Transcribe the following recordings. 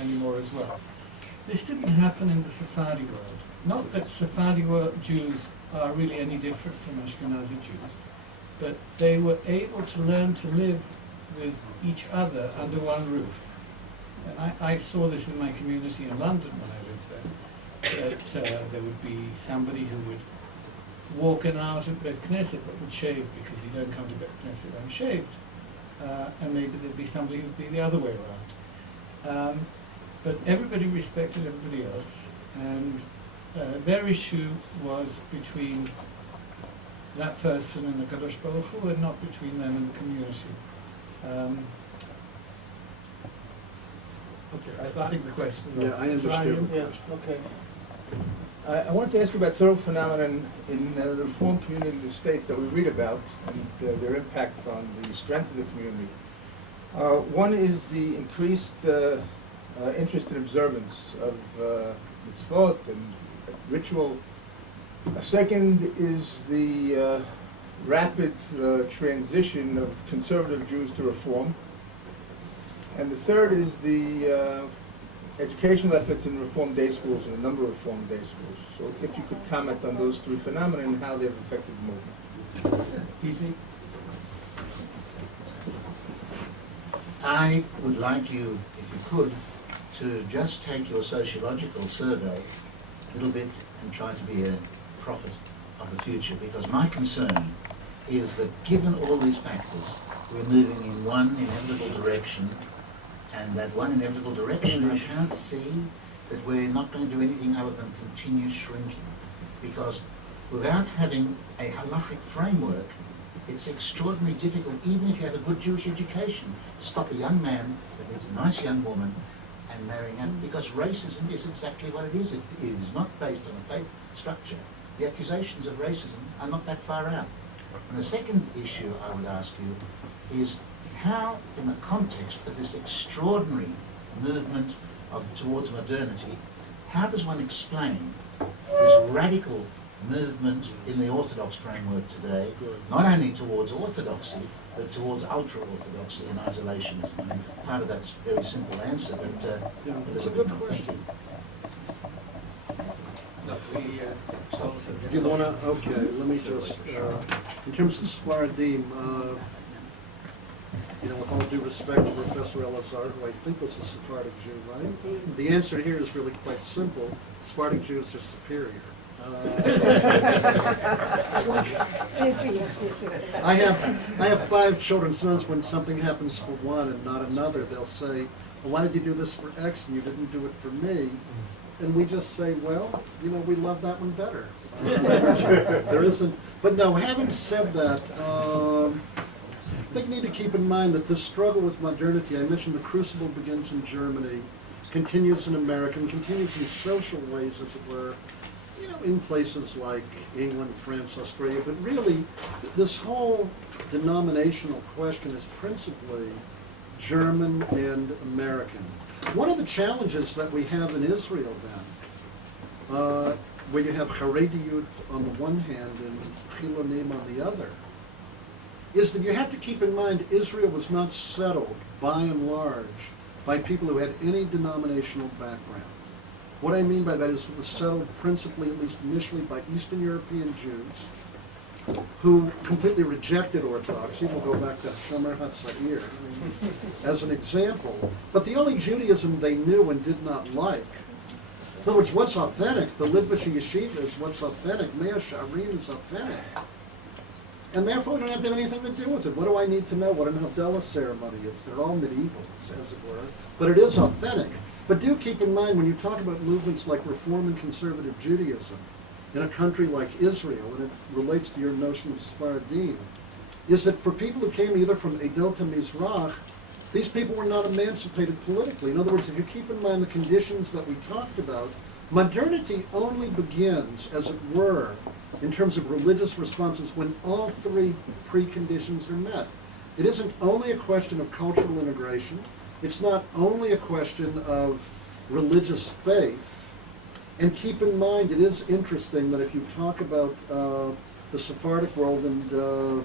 anymore as well. This didn't happen in the Sephardi world. Not that Sephardi Jews are really any different from Ashkenazi Jews, but they were able to learn to live with each other under one roof. And I saw this in my community in London when I lived there, that there would be somebody who would walk in and out of Bet Knesset but would shave, because you don't come to Bet Knesset unshaved. And maybe there'd be somebody who'd be the other way around. But everybody respected everybody else, and their issue was between that person and the Kadosh Baruch Hu, and not between them and the community. Okay, I think the question. Yeah, I understand. Yeah, okay. I wanted to ask you about several phenomena in the Reform community in the States that we read about, and their impact on the strength of the community. One is the increased interest in observance of mitzvot and ritual. A second is the rapid transition of conservative Jews to Reform. And the third is the educational efforts in Reform day schools and a number of Reform day schools. So if you could comment on those three phenomena and how they've affected the movement. Easy. I would like you, if you could, to just take your sociological survey a little bit and try to be a prophet of the future, because my concern is that given all these factors, we're moving in one inevitable direction, and that one inevitable direction, I can't see that we're not going to do anything other than continue shrinking, because without having a halachic framework, it's extraordinarily difficult, even if you have a good Jewish education, to stop a young man that meets a nice young woman and marrying her, because racism is exactly what it is. It is not based on a faith structure. The accusations of racism are not that far out. And the second issue I would ask you is how, in the context of this extraordinary movement towards modernity, how does one explain this radical movement in the Orthodox framework today, not only towards orthodoxy, but towards ultra-orthodoxy and isolationism? I mean, part of that's a very simple answer, but it's a good question. You want to, okay, let me just, in terms of Sephardim, with all due respect to Professor Elazar, who I think was a Sephardic Jew, right? The answer here is really quite simple. Sephardic Jews are superior. I have 5 children. Sometimes when something happens for one and not another, they'll say, well, why did you do this for X and you didn't do it for me? And we just say, well, we love that one better. There isn't, but no, having said that, I think you need to keep in mind that this struggle with modernity, I mentioned the crucible begins in Germany, continues in America, and continues in social ways, as it were, in places like England, France, Australia, but really this whole denominational question is principally German and American. One of the challenges that we have in Israel then, where you have Harediyut on the one hand and Chilonim on the other, is that you have to keep in mind Israel was not settled, by and large, by people who had any denominational background. What I mean by that is it was settled principally, at least initially, by Eastern European Jews who completely rejected Orthodoxy. We'll go back to Shomer HaTzair as an example. But the only Judaism they knew and did not like, in other words, what's authentic, the Litvashe Yeshiva is what's authentic, Mea She'arim is authentic. And therefore, we don't have to have anything to do with it. What do I need to know what an Havdalah ceremony is? They're all medieval, as it were. But it is authentic. But do keep in mind, when you talk about movements like Reform and Conservative Judaism in a country like Israel, and it relates to your notion of Sephardim, is that for people who came either from Edot to Mizrach, these people were not emancipated politically. In other words, if you keep in mind the conditions that we talked about, modernity only begins, as it were, in terms of religious responses when all 3 preconditions are met. It isn't only a question of cultural integration. It's not only a question of religious faith. And keep in mind, it is interesting that if you talk about the Sephardic world and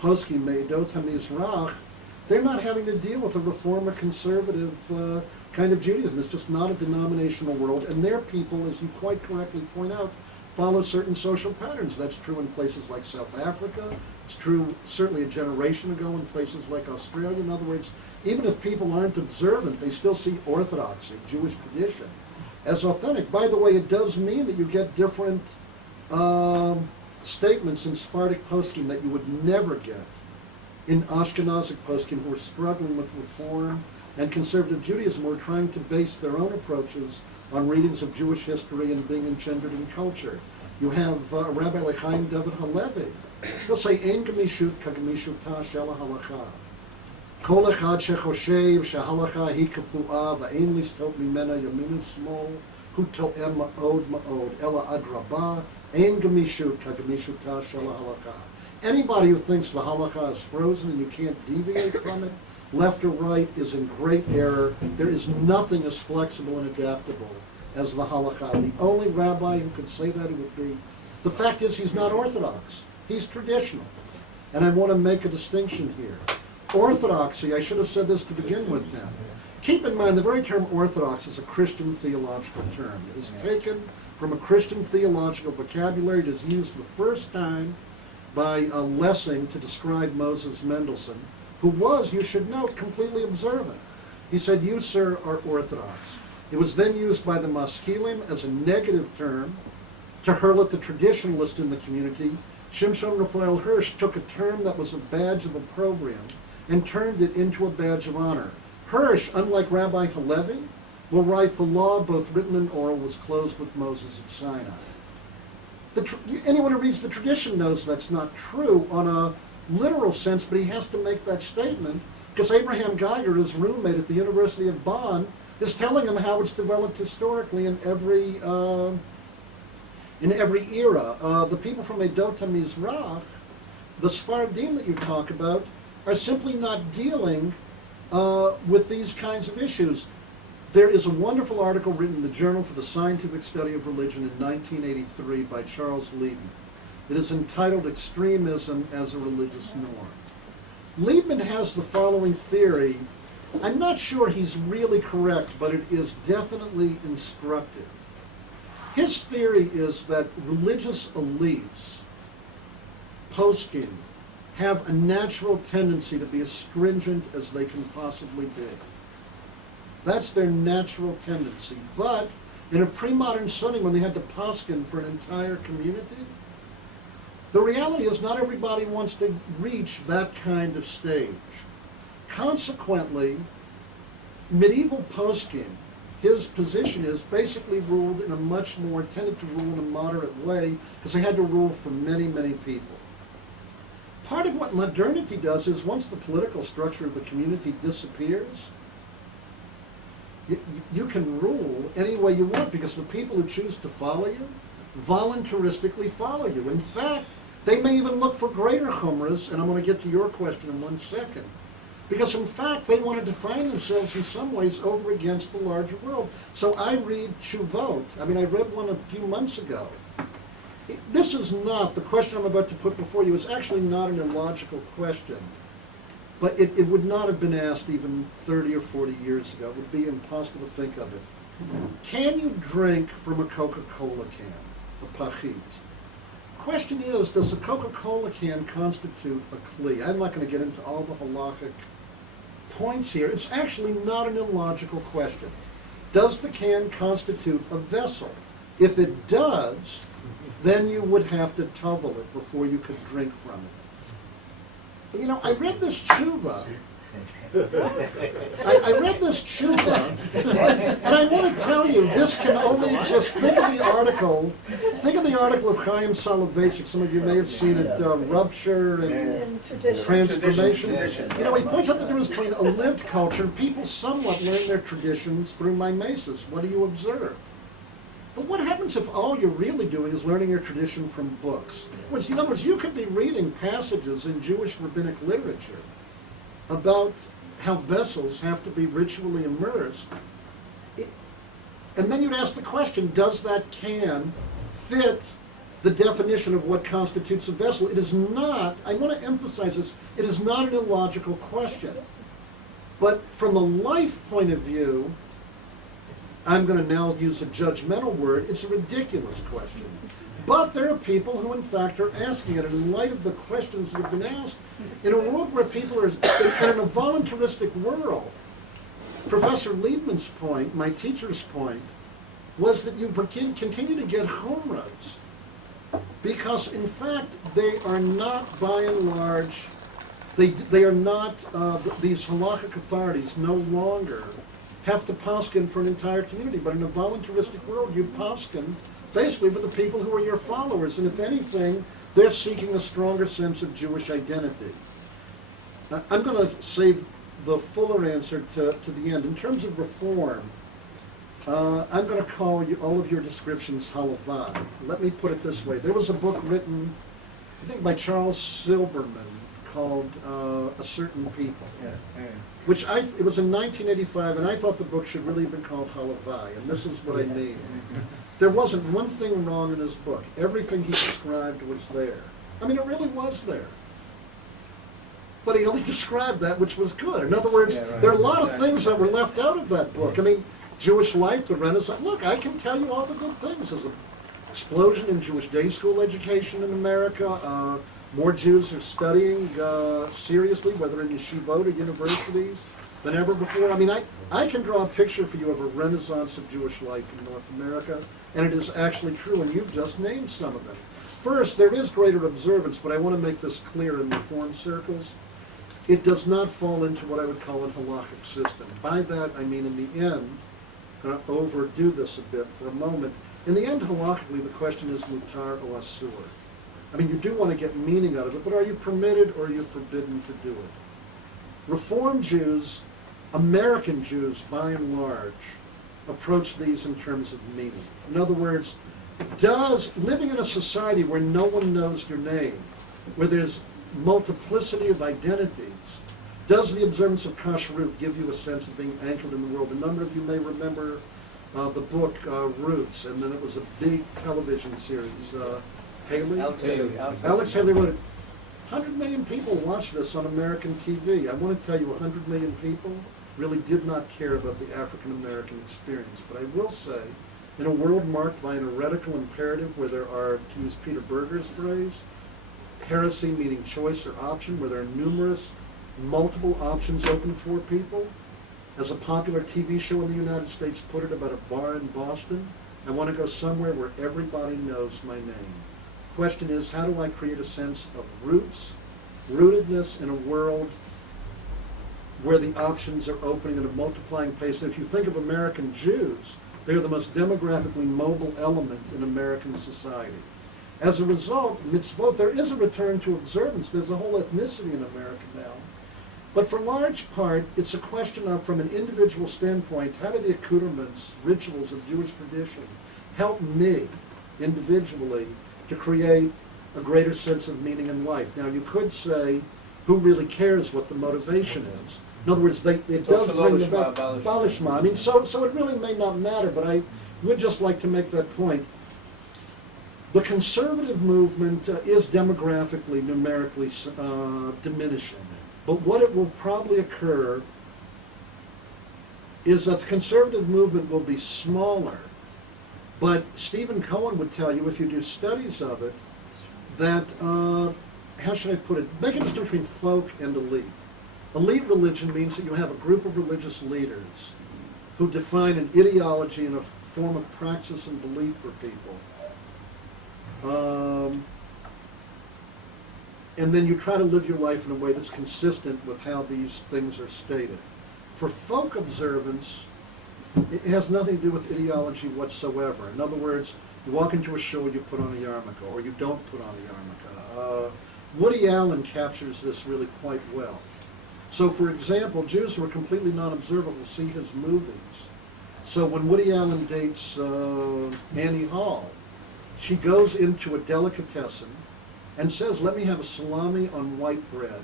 Poskim Me'edot HaMizrach, they're not having to deal with a Reform or conservative kind of Judaism. It's just not a denominational world, and their people, as you quite correctly point out, follow certain social patterns. That's true in places like South Africa. It's true certainly a generation ago in places like Australia. In other words, even if people aren't observant, they still see orthodoxy, Jewish tradition, as authentic. By the way, it does mean that you get different statements in Sephardic poskim that you would never get in Ashkenazic poskim, who are struggling with reform and conservative Judaism, who are trying to base their own approaches on readings of Jewish history and being engendered in culture. You have a rabbi like Chaim David Halevi. He'll say, "Ein gemishut kagemishuta shel halacha. Kol echad shechoshev shehalacha hi kafu'a v'ein listot mimena yamin u'shmol hu to'em ma'od ma'od ela adraba ein gemishut kagemishuta shel halacha." Anybody who thinks the halacha is frozen and you can't deviate from it, left or right, is in great error. There is nothing as flexible and adaptable as the halakha. The only rabbi who could say that would be, the fact is he's not orthodox. He's traditional. And I want to make a distinction here. Orthodoxy, I should have said this to begin with then. Keep in mind, the very term orthodox is a Christian theological term. It is taken from a Christian theological vocabulary. It is used the first time by Lessing to describe Moses Mendelssohn, who was, you should note, completely observant. He said, "You, sir, are orthodox." It was then used by the Maskilim as a negative term to hurl at the traditionalist in the community. Shimshon Raphael Hirsch took a term that was a badge of opprobrium and turned it into a badge of honor. Hirsch, unlike Rabbi Halevi, will write, "The law, both written and oral, was closed with Moses at Sinai." Anyone who reads the tradition knows that's not true on a literal sense, but he has to make that statement because Abraham Geiger, his roommate at the University of Bonn, is telling him how it's developed historically in every era. The people from Edot HaMizrach, the Sephardim that you talk about, are simply not dealing with these kinds of issues. There is a wonderful article written in the Journal for the Scientific Study of Religion in 1983 by Charles Liebman. It is entitled "Extremism as a Religious Norm." Liebman has the following theory. I'm not sure he's really correct, but it is definitely instructive. His theory is that religious elites, poskim, have a natural tendency to be as stringent as they can possibly be. That's their natural tendency. But in a pre-modern Sunni, when they had to poskim for an entire community, the reality is not everybody wants to reach that kind of stage. Consequently, medieval poskim, his position is basically ruled in a much more, tended to rule in a moderate way because they had to rule for many, many people. Part of what modernity does is once the political structure of the community disappears, you can rule any way you want because the people who choose to follow you voluntaristically follow you. In fact, they may even look for greater chumras, and I'm going to get to your question in 1 second, because in fact they want to define themselves in some ways over against the larger world. So I read Tshuvot. I read one a few months ago. This is not, the question I'm about to put before you is actually not an illogical question. But it would not have been asked even 30 or 40 years ago. It would be impossible to think of it. Can you drink from a Coca-Cola can, a pachit? Question is, does a Coca-Cola can constitute a kli? I'm not going to get into all the halachic points here. It's actually not an illogical question. Does the can constitute a vessel? If it does, then you would have to tovel it before you could drink from it. You know, I read this tshuva. I read this tshuva, and I want to tell you, this can only exist. Think of the article of Chaim Soloveitchik. Some of you may have seen it, Rupture and Transformation. You know, he points out the difference between a lived culture and people somewhat learn their traditions through mimesis. What do you observe? But what happens if all you're really doing is learning your tradition from books? In other words, you could be reading passages in Jewish rabbinic literature about how vessels have to be ritually immersed. And then you'd ask the question, does that can fit the definition of what constitutes a vessel? It is not, I want to emphasize this, it is not an illogical question. But from a life point of view, I'm going to now use a judgmental word, it's a ridiculous question. But there are people who, in fact, are asking it. And in light of the questions that have been asked, in a world where people are, in a voluntaristic world, Professor Liebman's point, my teacher's point, was that you continue to get home runs. Because, in fact, they are not, by and large, they are not, these halakhic authorities no longer have to poskin for an entire community. But in a voluntaristic world, you poskin basically for the people who are your followers. And if anything, they're seeking a stronger sense of Jewish identity. I'm going to save the fuller answer to the end. In terms of reform, I'm going to call all of your descriptions halavai. Let me put it this way. There was a book written, I think by Charles Silberman, called A Certain People, which it was in 1985, and I thought the book should really have been called halavai, and this is what I mean. There wasn't one thing wrong in his book. Everything he described was there. I mean, it really was there. But he only described that which was good. In other words, there are a lot of things that were left out of that book. I mean, Jewish life, the Renaissance. Look, I can tell you all the good things. There's an explosion in Jewish day school education in America. More Jews are studying seriously, whether in yeshivot or universities, than ever before. I mean, I can draw a picture for you of a renaissance of Jewish life in North America, and it is actually true, and you've just named some of them. First, there is greater observance, but I want to make this clear in Reform circles. It does not fall into what I would call an halakhic system. By that, I mean in the end, I'm going to overdo this a bit for a moment. In the end, halakhically, the question is mutar or asur. I mean, you do want to get meaning out of it, but are you permitted or are you forbidden to do it? Reform Jews, American Jews, by and large, approach these in terms of meaning. In other words, does living in a society where no one knows your name, where there's multiplicity of identities, does the observance of kashrut give you a sense of being anchored in the world? A number of you may remember the book Roots, and then it was a big television series. Alex Haley wrote it. 100 million people watched this on American TV. I want to tell you 100 million people really did not care about the African American experience. But I will say, in a world marked by an heretical imperative where there are, to use Peter Berger's phrase, heresy meaning choice or option, where there are numerous, multiple options open for people, as a popular TV show in the United States put it about a bar in Boston, I want to go somewhere where everybody knows my name. Question is, how do I create a sense of roots, rootedness in a world where the options are opening at a multiplying pace? And if you think of American Jews, they're the most demographically mobile element in American society. As a result, mitzvot, there is a return to observance. There's a whole ethnicity in America now. But for large part, it's a question of, from an individual standpoint, how do the accoutrements, rituals of Jewish tradition help me individually to create a greater sense of meaning in life? Now, you could say, who really cares what the motivation is? In other words, it does bring about balishma. I mean, so it really may not matter, but I would just like to make that point. The conservative movement is demographically, numerically diminishing. But what it will probably occur is that the conservative movement will be smaller. But Stephen Cohen would tell you, if you do studies of it, that, how should I put it, make a distinction between folk and elite. Elite religion means that you have a group of religious leaders who define an ideology and a form of praxis and belief for people. And then you try to live your life in a way that's consistent with how these things are stated. For folk observance, it has nothing to do with ideology whatsoever. In other words, you walk into a show and you put on a yarmulke, or you don't put on a yarmulke. Woody Allen captures this really quite well. So, for example, Jews who are completely non-observant will see his movies. So when Woody Allen dates Annie Hall, she goes into a delicatessen and says, let me have a salami on white bread,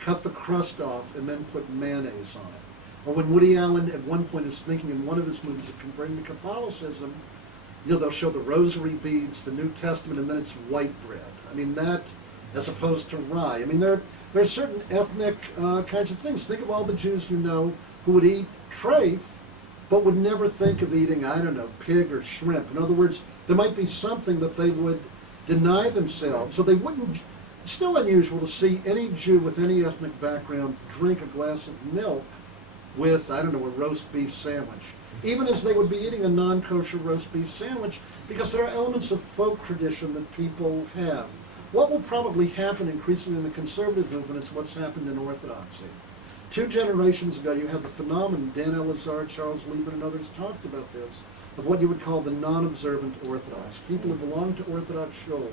cut the crust off, and then put mayonnaise on it. Or when Woody Allen at one point is thinking in one of his movies, if you bring to Catholicism, they'll show the rosary beads, the New Testament, and then it's white bread. I mean, that, as opposed to rye. I mean, there are certain ethnic kinds of things. Think of all the Jews you know who would eat treif but would never think of eating, I don't know, pig or shrimp. In other words, there might be something that they would deny themselves, so they wouldn't. It's still unusual to see any Jew with any ethnic background drink a glass of milk with, I don't know, a roast beef sandwich, even as they would be eating a non-kosher roast beef sandwich, because there are elements of folk tradition that people have. What will probably happen increasingly in the conservative movement is what's happened in Orthodoxy. 2 generations ago, you have the phenomenon, Dan Elazar, Charles Liebman, and others talked about this, of what you would call the non-observant Orthodox, people who belong to Orthodox shuls.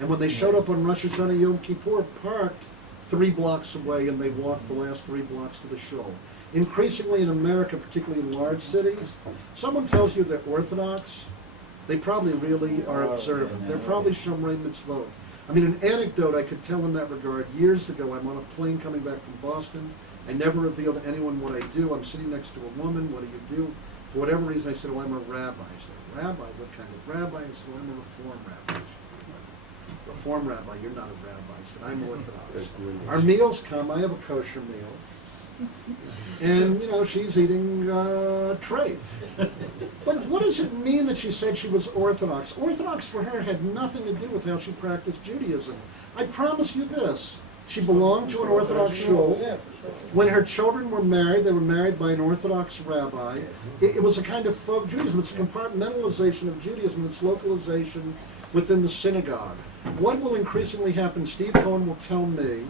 And when they showed up on Rosh Hashanah Yom Kippur, parked 3 blocks away, and they walked the last 3 blocks to the shul. Increasingly in America, particularly in large cities, someone tells you they're Orthodox, they probably really are observant. They're probably Shomrei Mitzvot. I mean, an anecdote I could tell in that regard. Years ago, I'm on a plane coming back from Boston. I never reveal to anyone what I do. I'm sitting next to a woman. What do you do? For whatever reason, I said, well, I'm a rabbi. She said, rabbi? What kind of rabbi? I said, well, I'm a Reform rabbi. Reform rabbi, you're not a rabbi. I said, I'm Orthodox. Our meals come. I have a kosher meal. And, you know, she's eating treif. But what does it mean that she said she was Orthodox? Orthodox for her had nothing to do with how she practiced Judaism. I promise you this. She belonged to an Orthodox shul. When her children were married, they were married by an Orthodox rabbi. It was a kind of folk Judaism. It's a compartmentalization of Judaism. It's localization within the synagogue. What will increasingly happen, Steve Cohen will tell me,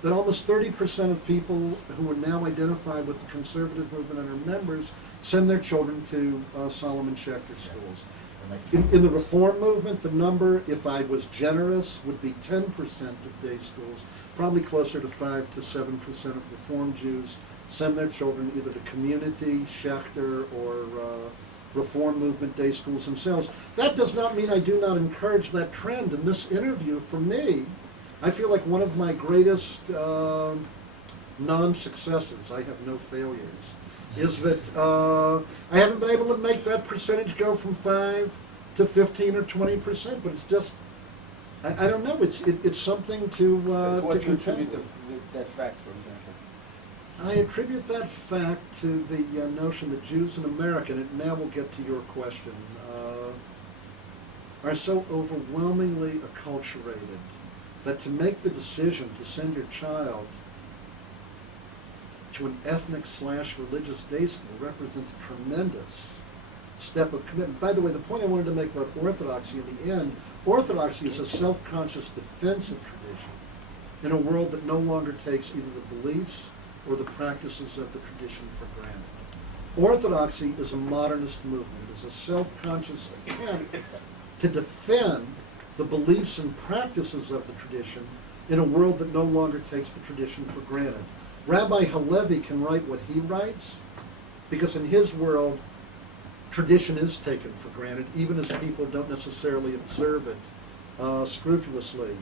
that almost 30% of people who are now identified with the conservative movement and are members send their children to Solomon Schechter schools. In the Reform movement, the number, if I was generous, would be 10% of day schools. Probably closer to 5 to 7% of Reform Jews send their children either to community, Schechter, or Reform movement day schools themselves. That does not mean I do not encourage that trend. In this interview, for me, I feel like one of my greatest non-successes, I have no failures, is that I haven't been able to make that percentage go from 5 to 15 or 20%, but it's just, I don't know, it's something to What do you contend attribute with. that fact, for example? I attribute that fact to the notion that Jews in America, and now we'll get to your question, are so overwhelmingly acculturated that to make the decision to send your child to an ethnic/religious day school represents a tremendous step of commitment. By the way, the point I wanted to make about Orthodoxy in the end, Orthodoxy is a self-conscious defense of tradition in a world that no longer takes either the beliefs or the practices of the tradition for granted. Orthodoxy is a modernist movement. It is a self-conscious attempt to defend the beliefs and practices of the tradition in a world that no longer takes the tradition for granted. Rabbi Halevi can write what he writes because in his world, tradition is taken for granted, even as people don't necessarily observe it scrupulously.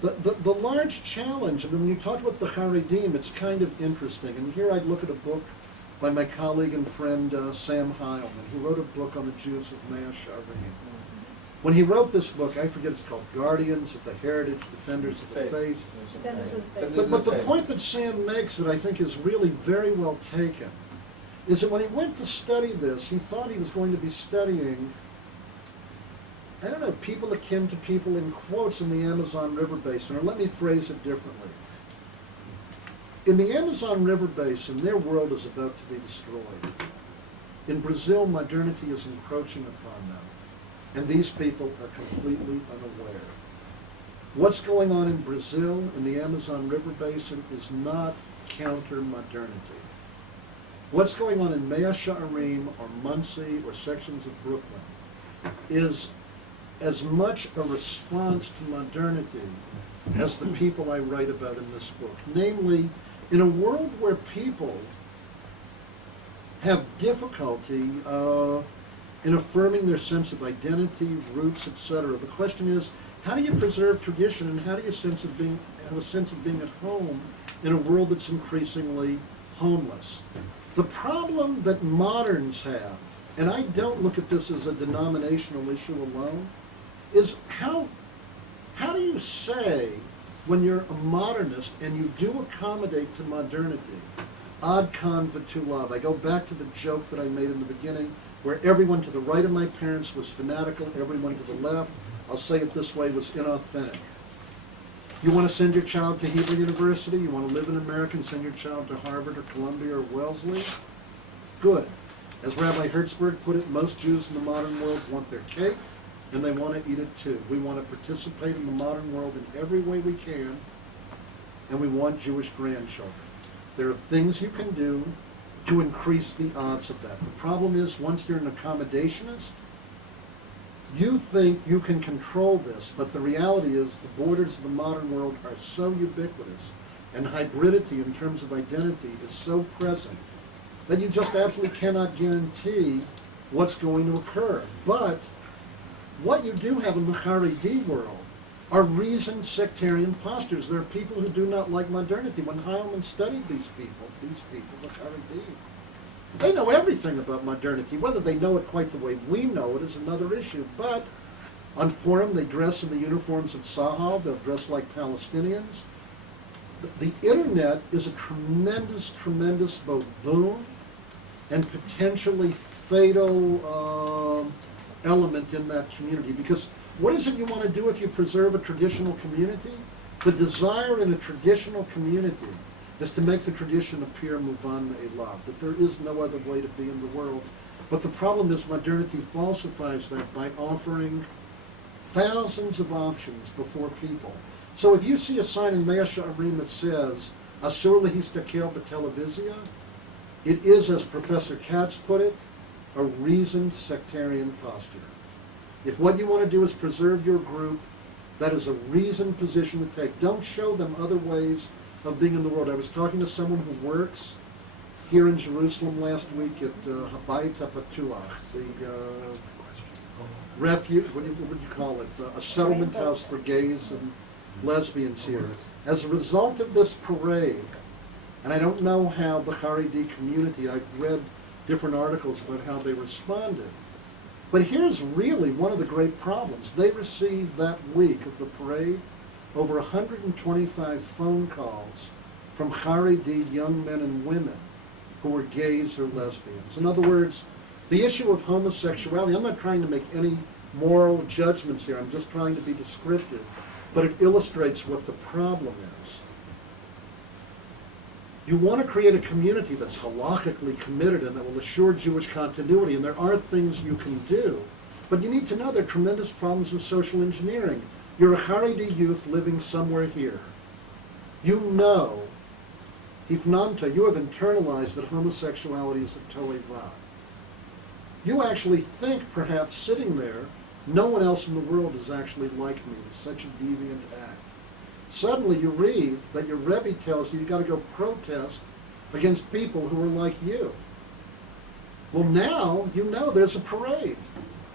The large challenge, I mean, when you talk about the Haredim, it's kind of interesting. And here I'd look at a book by my colleague and friend Sam Heilman. He wrote a book on the Jews of Mea Shearim. When he wrote this book, I forget, it's called Guardians of the Heritage, Defenders of the Faith. But the point that Sam makes that I think is really very well taken is that when he went to study this, he thought he was going to be studying, I don't know, people akin to people in quotes in the Amazon River Basin, or let me phrase it differently. In the Amazon River Basin, their world is about to be destroyed. In Brazil, modernity is encroaching upon them. And these people are completely unaware. What's going on in Brazil, in the Amazon River Basin, is not counter-modernity. What's going on in Mea Shearim or Muncie or sections of Brooklyn is as much a response to modernity as the people I write about in this book. Namely, in a world where people have difficulty in affirming their sense of identity, roots, etc. The question is, how do you preserve tradition and how do you have a sense of being at home in a world that's increasingly homeless? The problem that moderns have, and I don't look at this as a denominational issue alone, is how do you say when you're a modernist and you do accommodate to modernity, ad convatulav. I go back to the joke that I made in the beginning, where everyone to the right of my parents was fanatical, everyone to the left, I'll say it this way, was inauthentic. You want to send your child to Hebrew University? You want to live in America and send your child to Harvard or Columbia or Wellesley? Good. As Rabbi Hertzberg put it, most Jews in the modern world want their cake, and they want to eat it too. We want to participate in the modern world in every way we can, and we want Jewish grandchildren. There are things you can do to increase the odds of that. The problem is, once you're an accommodationist, you think you can control this, but the reality is the borders of the modern world are so ubiquitous, and hybridity in terms of identity is so present, that you just absolutely cannot guarantee what's going to occur. But what you do have in the Haredi world are reasoned sectarian postures. There are people who do not like modernity. When Heilman studied these people, the Haredi, they know everything about modernity. Whether they know it quite the way we know it is another issue. But on Purim, they dress in the uniforms of Sahal. They'll dress like Palestinians. The internet is a tremendous, tremendous both boon and potentially fatal element in that community. Because what is it you want to do if you preserve a traditional community? The desire in a traditional community is to make the tradition appear muvan elav, that there is no other way to be in the world. But the problem is modernity falsifies that by offering thousands of options before people. So if you see a sign in Mea She'arim that says, Asur lehistakel b'televizia, it is, as Professor Katz put it, a reasoned sectarian posture. If what you want to do is preserve your group, that is a reasoned position to take. Don't show them other ways of being in the world. I was talking to someone who works here in Jerusalem last week at Habayit HaPatuach, the refuge, what would you call it, a settlement house for gays and lesbians here. As a result of this parade, and I don't know how the Haredi community, I've read different articles about how they responded, but here's really one of the great problems. They received that week of the parade over 125 phone calls from Haredi young men and women who were gays or lesbians. In other words, the issue of homosexuality, I'm not trying to make any moral judgments here, I'm just trying to be descriptive, but it illustrates what the problem is. You want to create a community that's halakhically committed and that will assure Jewish continuity, and there are things you can do, but you need to know there are tremendous problems with social engineering. You're a Haredi youth living somewhere here. You know, hifnamta, you have internalized that homosexuality is a toeva. You actually think, perhaps sitting there, no one else in the world is actually like me. It's such a deviant act. Suddenly you read that your Rebbe tells you got to go protest against people who are like you. Well, now you know there's a parade.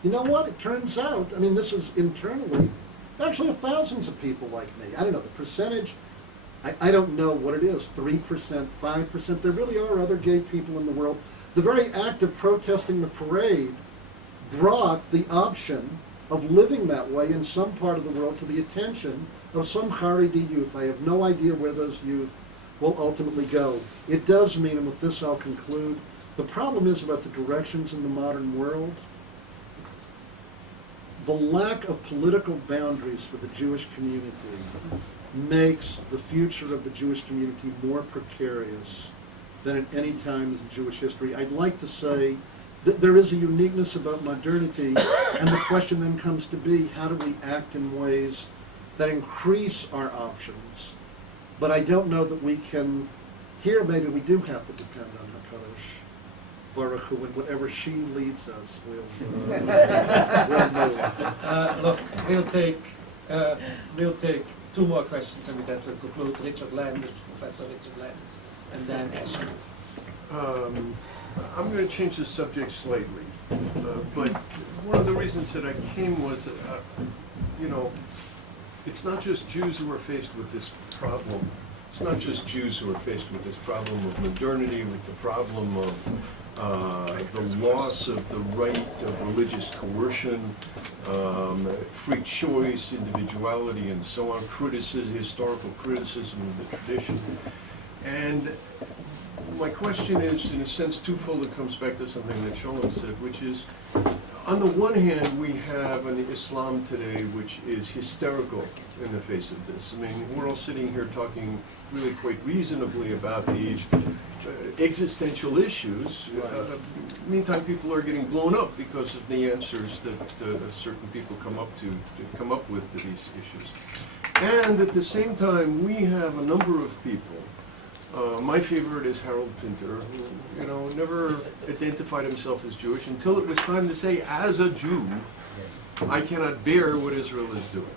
You know what? It turns out, I mean, this is internally, actually thousands of people like me. I don't know, the percentage, I don't know what it is, 3%, 5%. There really are other gay people in the world. The very act of protesting the parade brought the option of living that way in some part of the world to the attention of some Haredi youth. I have no idea where those youth will ultimately go. It does mean, and with this I'll conclude, the problem is about the directions in the modern world. The lack of political boundaries for the Jewish community makes the future of the Jewish community more precarious than at any time in Jewish history. I'd like to say that there is a uniqueness about modernity, and the question then comes to be, how do we act in ways that increase our options? But I don't know that we can, here maybe we do have to depend on HaKadosh Baruch Hu, and whatever she leads us, we'll move. Look, we'll take two more questions and then we'll conclude. Richard Landis, Professor Richard Landis, and then Ashley. I'm going to change the subject slightly, but one of the reasons that I came was, it's not just Jews who are faced with this problem. It's not just Jews who are faced with this problem of modernity, with the problem of the loss of the right of religious coercion, free choice, individuality, and so on, criticism, historical criticism of the tradition. And my question is, in a sense, twofold. It comes back to something that Sholem said, which is, on the one hand, we have an Islam today which is hysterical in the face of this. I mean, we're all sitting here talking really quite reasonably about these existential issues. Meantime, people are getting blown up because of the answers that certain people come up with to these issues. And at the same time, we have a number of people. My favorite is Harold Pinter, who, never identified himself as Jewish until it was time to say, as a Jew, I cannot bear what Israel is doing.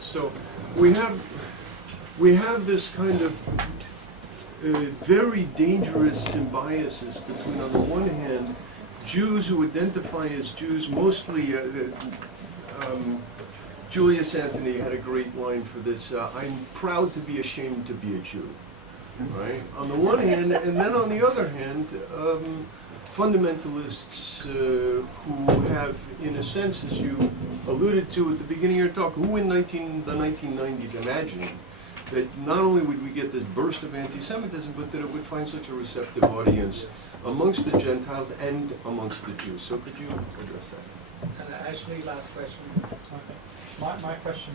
So we have this kind of very dangerous symbiosis between, on the one hand, Jews who identify as Jews, mostly Julius Antony had a great line for this, I'm proud to be ashamed to be a Jew. Right? On the one hand, and then on the other hand, fundamentalists who have, in a sense, as you alluded to at the beginning of your talk, who in the 1990s imagined that not only would we get this burst of anti-Semitism, but that it would find such a receptive audience amongst the Gentiles and amongst the Jews. So could you address that? And Ashley, last question. Okay. My question.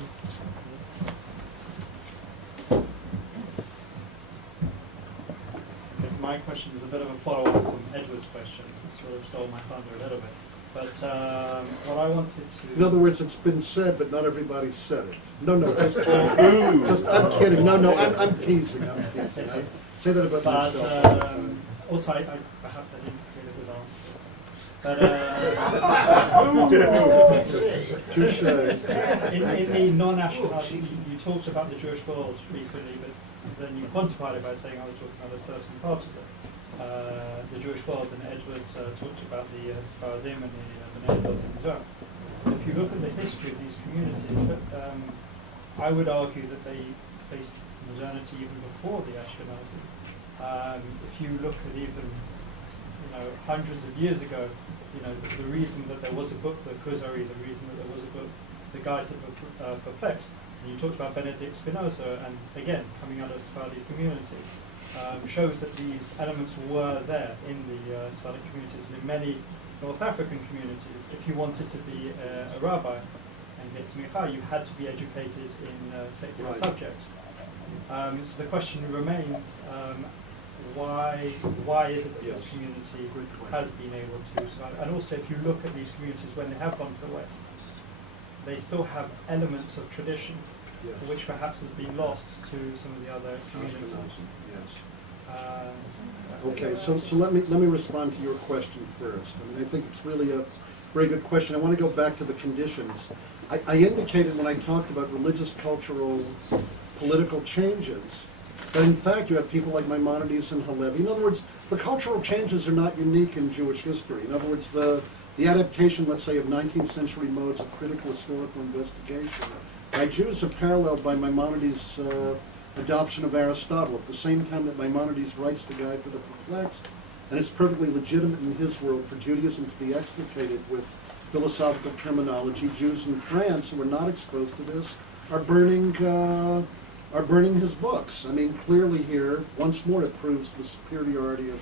My question is a bit of a follow-up from Edward's question. Sort of stole my thunder a little bit. But what I wanted to... In other words, it's been said, but not everybody said it. No, I'm kidding. No, I'm teasing. Say that about myself. Also, perhaps I didn't hear the answer. But Touche. in the non-Ashkenazi, you talked about the Jewish world frequently, but then you quantified it by saying I was talking about a certain part of it. The Jewish world, and Edwards talked about the Sephardim and the Neanderthals as well. If you look at the history of these communities, I would argue that they faced modernity even before the Ashkenazi. If you look at even hundreds of years ago, the reason that there was a book, the Coercive, the reason that there was a book, the Guide to the Perplexed, and you talked about Benedict Spinoza, and again, coming out of Sephardic community, shows that these elements were there in the Sephardic communities and in many North African communities. If you wanted to be a rabbi and get smicha, you had to be educated in secular subjects. So the question remains, why is it that this community has been able to survive? And also, if you look at these communities when they have gone to the West, they still have elements of tradition, which perhaps has been lost to some of the other communities. Okay, so let me respond to your question first. I mean, I think it's really a very good question. I want to go back to the conditions. I indicated when I talked about religious, cultural, political changes, that in fact you have people like Maimonides and Halevi. In other words, the cultural changes are not unique in Jewish history. In other words, the adaptation, let's say, of 19th century modes of critical historical investigation by Jews are paralleled by Maimonides' adoption of Aristotle at the same time that Maimonides writes the Guide for the Perplexed. And it's perfectly legitimate in his world for Judaism to be explicated with philosophical terminology. Jews in France who are not exposed to this are burning his books. I mean, clearly here, once more, it proves the superiority of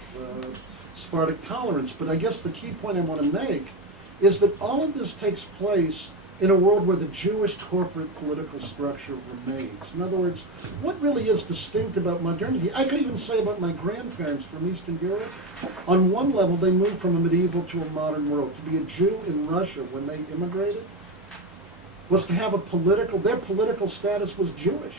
Spartic tolerance. But I guess the key point I want to make is that all of this takes place in a world where the Jewish corporate political structure remains. In other words, what really is distinct about modernity? I could even say about my grandparents from Eastern Europe. On one level, they moved from a medieval to a modern world. To be a Jew in Russia when they immigrated was to have their political status was Jewish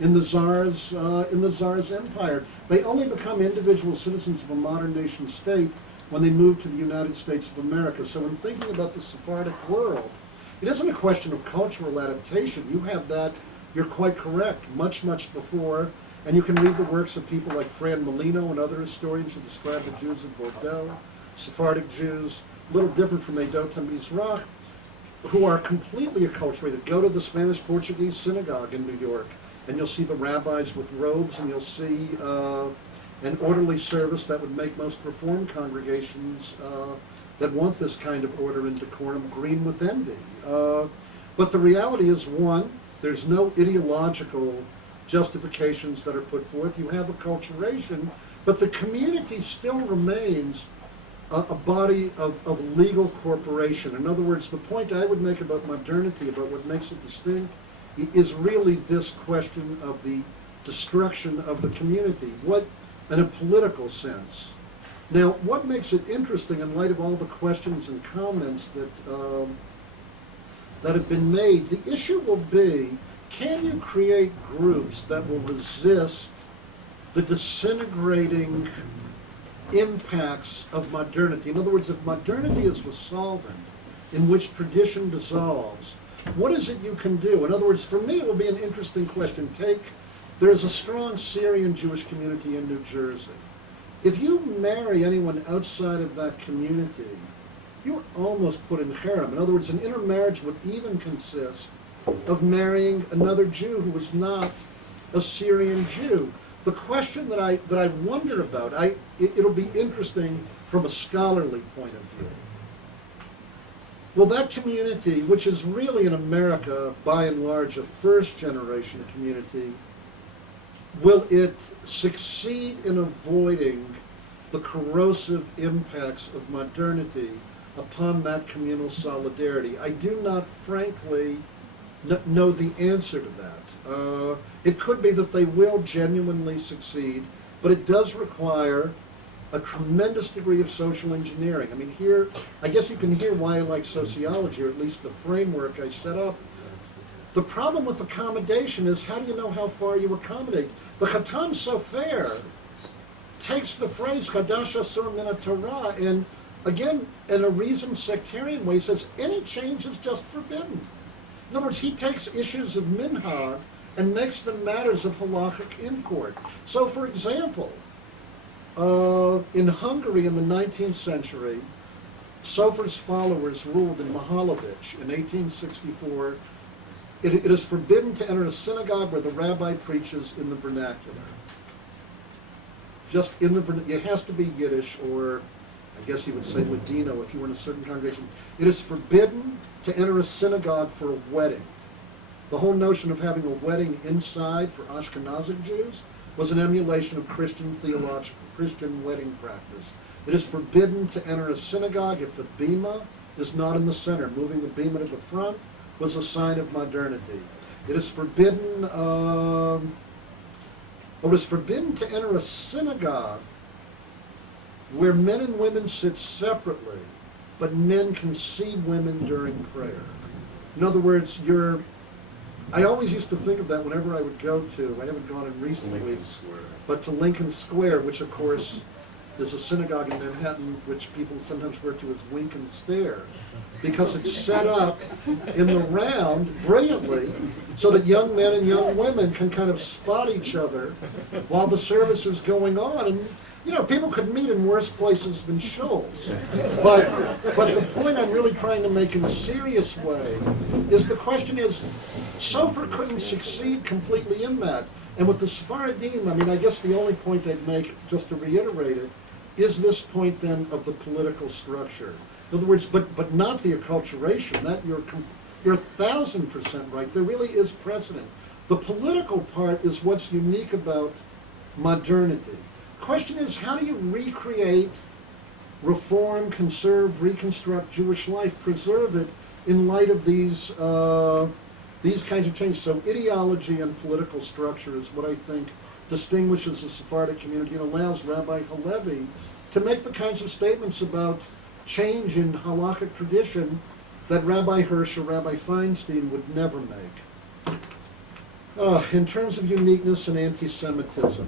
in the Tsar's empire. They only become individual citizens of a modern nation state when they move to the United States of America. So when thinking about the Sephardic world, it isn't a question of cultural adaptation. You have that, you're quite correct, much, much before, and you can read the works of people like Fran Molino and other historians who describe the Jews of Bordeaux, Sephardic Jews, a little different from Eidotam Mizrach, who are completely acculturated. Go to the Spanish-Portuguese synagogue in New York, and you'll see the rabbis with robes, and you'll see an orderly service that would make most Reform congregations that want this kind of order and decorum green with envy. But the reality is, one, there's no ideological justifications that are put forth. You have acculturation, but the community still remains a body of legal corporation. In other words, the point I would make about modernity, about what makes it distinct, is really this question of the destruction of the community, what, in a political sense. Now, what makes it interesting in light of all the questions and comments that have been made, the issue will be, can you create groups that will resist the disintegrating impacts of modernity? In other words, if modernity is the solvent in which tradition dissolves, what is it you can do? In other words, for me, it will be an interesting question. There's a strong Syrian Jewish community in New Jersey. If you marry anyone outside of that community, you're almost put in cherem. In other words, an intermarriage would even consist of marrying another Jew who was not a Syrian Jew. The question that I wonder about, it'll be interesting from a scholarly point of view. Well, that community, which is really in America, by and large, a first-generation community, will it succeed in avoiding the corrosive impacts of modernity upon that communal solidarity? I do not, frankly, know the answer to that. It could be that they will genuinely succeed, but it does require a tremendous degree of social engineering. I mean, here, I guess you can hear why I like sociology, or at least the framework I set up. The problem with accommodation is, how do you know how far you accommodate? The Chatam Sofer takes the phrase Chadash Asur Min HaTorah, and again, in a reasoned sectarian way, says any change is just forbidden. In other words, he takes issues of minhag and makes them matters of halachic import. So, for example, in Hungary in the 19th century, Sofer's followers ruled in Mihaljevic in 1864. It is forbidden to enter a synagogue where the rabbi preaches in the vernacular. Just in the it has to be Yiddish, or I guess you would say Ladino if you were in a certain congregation. It is forbidden to enter a synagogue for a wedding. The whole notion of having a wedding inside for Ashkenazic Jews was an emulation of Christian wedding practice. It is forbidden to enter a synagogue if the bima is not in the center. Moving the bima to the front was a sign of modernity. It is forbidden. It is forbidden to enter a synagogue where men and women sit separately, but men can see women during prayer. In other words, I always used to think of that whenever I would go to, I haven't gone in recent weeks, but to Lincoln Square, which of course is a synagogue in Manhattan, which people sometimes refer to as wink and stare, because it's set up in the round brilliantly so that young men and young women can kind of spot each other while the service is going on. And you know, people could meet in worse places than shuls. But the point I'm really trying to make in a serious way is the question is, Sofer couldn't succeed completely in that. And with the Sephardim, I mean, I guess the only point I'd make, just to reiterate it, is this point then of the political structure. In other words, but not the acculturation. That you're 1,000% right. There really is precedent. The political part is what's unique about modernity. Question is, how do you recreate, reform, conserve, reconstruct Jewish life, preserve it in light of these kinds of changes? So ideology and political structure is what I think distinguishes the Sephardic community and allows Rabbi Halevi to make the kinds of statements about change in halakhic tradition that Rabbi Hirsch or Rabbi Feinstein would never make. In terms of uniqueness and anti-Semitism,